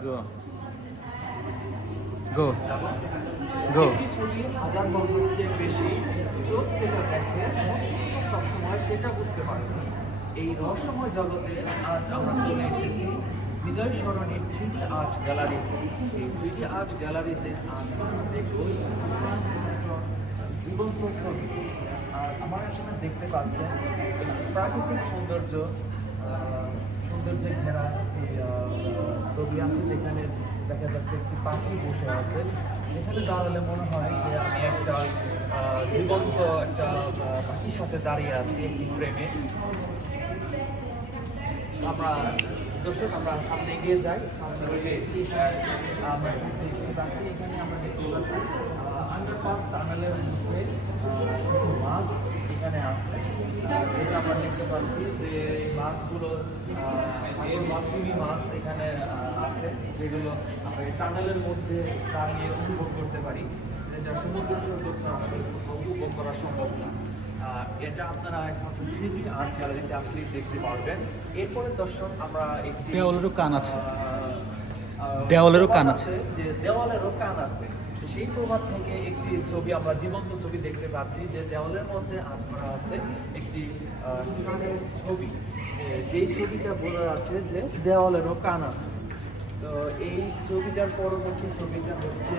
Go. Go. Go. ছবি হাজার বছর চেয়ে বেশি চোখ যেটা দেখে সবসময় সেটা বুঝতে পারে। এই রহস্যময় জগতে আজ আমরা চলে এসেছি হৃদয় সরণী থ্রিডি আর্ট গ্যালারিতে এই থ্রিডি আর্ট গ্যালারিতে আজ আমরা দেখব জীবন্ত ছবি আর আমার এখানে দেখতে পাচ্ছেন প্রাকৃতিক সৌন্দর্য সৌন্দর্যে ঘেরা একটি ছবি আছে যেখানে দেখা যাচ্ছে একটি পাখি বসে আছে এখানে দাঁড়ালে মনে হয় যে আমি একটা জীবন্ত একটা পাখির সাথে দাঁড়িয়ে আছি একটি ফ্রেমে আমরা দর্শক আমরা সামনে এগিয়ে যাই সামনে গিয়ে আমরা এখানে আমরা দেখতে পাচ্ছি আন্ডারপাস টানেলের মধ্যে আহ, কিছু মাছ এখানে আহ, যেটা আমরা দেখতে পাচ্ছি যে এই মাছগুলো এই মাছগুলি মাছ এখানে আছে যেগুলো আমরা এই টানেলের মধ্যে দাঁড়িয়ে উপভোগ করতে পারি। যেটা সমুদ্র সৈকত ছাড়া আমাদের উপভোগ করা সম্ভব না। এটা আপনারা একমাত্র থ্রিডি আর্ট গ্যালারিতে আসলে দেখতে পারবেন। এরপরে দর্শক আমরা একটি কান আছে। দেওয়ালেরও কান আছে। যে দেওয়ালেরও কান আছে। সেই প্রবাদ থেকে একটি ছবি, আমরা জীবন্ত ছবি দেখতে পাচ্ছি যে দেওয়ালের মধ্যে করা আছে, একটি কানের ছবি। যেই ছবিটা বোঝা যাচ্ছে যে দেওয়ালেরও কান আছে। তো এই ছবিটার পরবর্তী ছবিটা হচ্ছে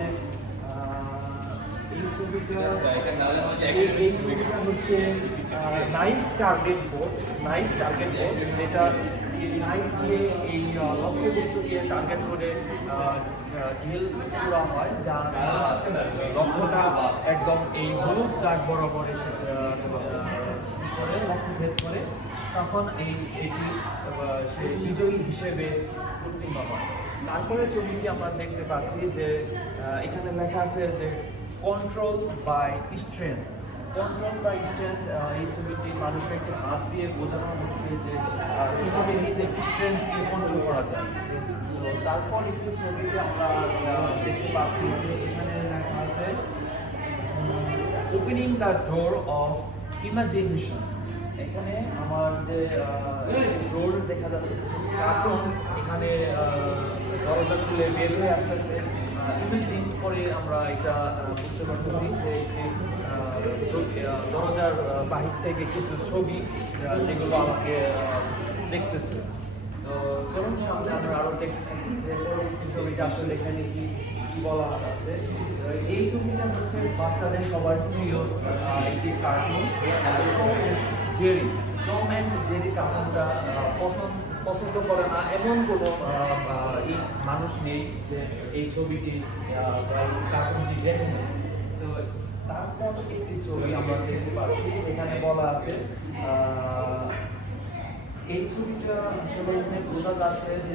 এই ছবিটা এই ছবিটা হচ্ছে knife target board, knife target board, যেটা নাইফ দিয়ে এই লক্ষ্যবস্তুকে টার্গেট করে ঢিল ছোড়া হয় যা লক্ষ্যটা একদম এই হলুদ দাগ বরাবর করে লক্ষ্যভেদ করে, তখন এই এটি সে বিজয়ী হিসেবে উত্তীর্ণ হয়। তারপরে ছবিটি আমরা দেখতে পাচ্ছি যে এখানে লেখা আছে যে কন্ট্রোল বাই স্ট্রেংথ কন্ট্রোল বা স্ট্রেংথ এই ছবিটি মানুষের একটু হাত দিয়ে বোঝানো হচ্ছে যে কীভাবে নিজের স্ট্রেংথকে কন্ট্রোল করা যায়। তো তারপর একটু ছবিতে আমরা দেখতে পাচ্ছি এখানে আছে opening the door of imagination এখানে আমার যে রোল দেখা যাচ্ছে কার্টুন এখানে দরজা খুলে বের হয়ে আসতেছে। ইমেজিং করে আমরা এটা বুঝতে পারতেছি যে দরজার বাহির থেকে কিছু ছবি যেগুলো আমাকে দেখতেছে। তো চলুন, সামনে আমরা আরও দেখতে থাকি যে পরবর্তী ছবিটা আসলে এখানে কি বলা আছে। এই ছবিটা হচ্ছে বাচ্চাদের সবার প্রিয় একটি cartoon Jerry Tom and Jerry কার্টুনটা পছন্দ পছন্দ করে না। এমন কোনো মানুষ নেই যে এই ছবিটি কার্টুনটি দেখে না তো তারপর একটি ছবি আমরা দেখতে পাচ্ছি, এখানে বলা আছে এই ছবিটা আসলে বোঝা যাচ্ছে যে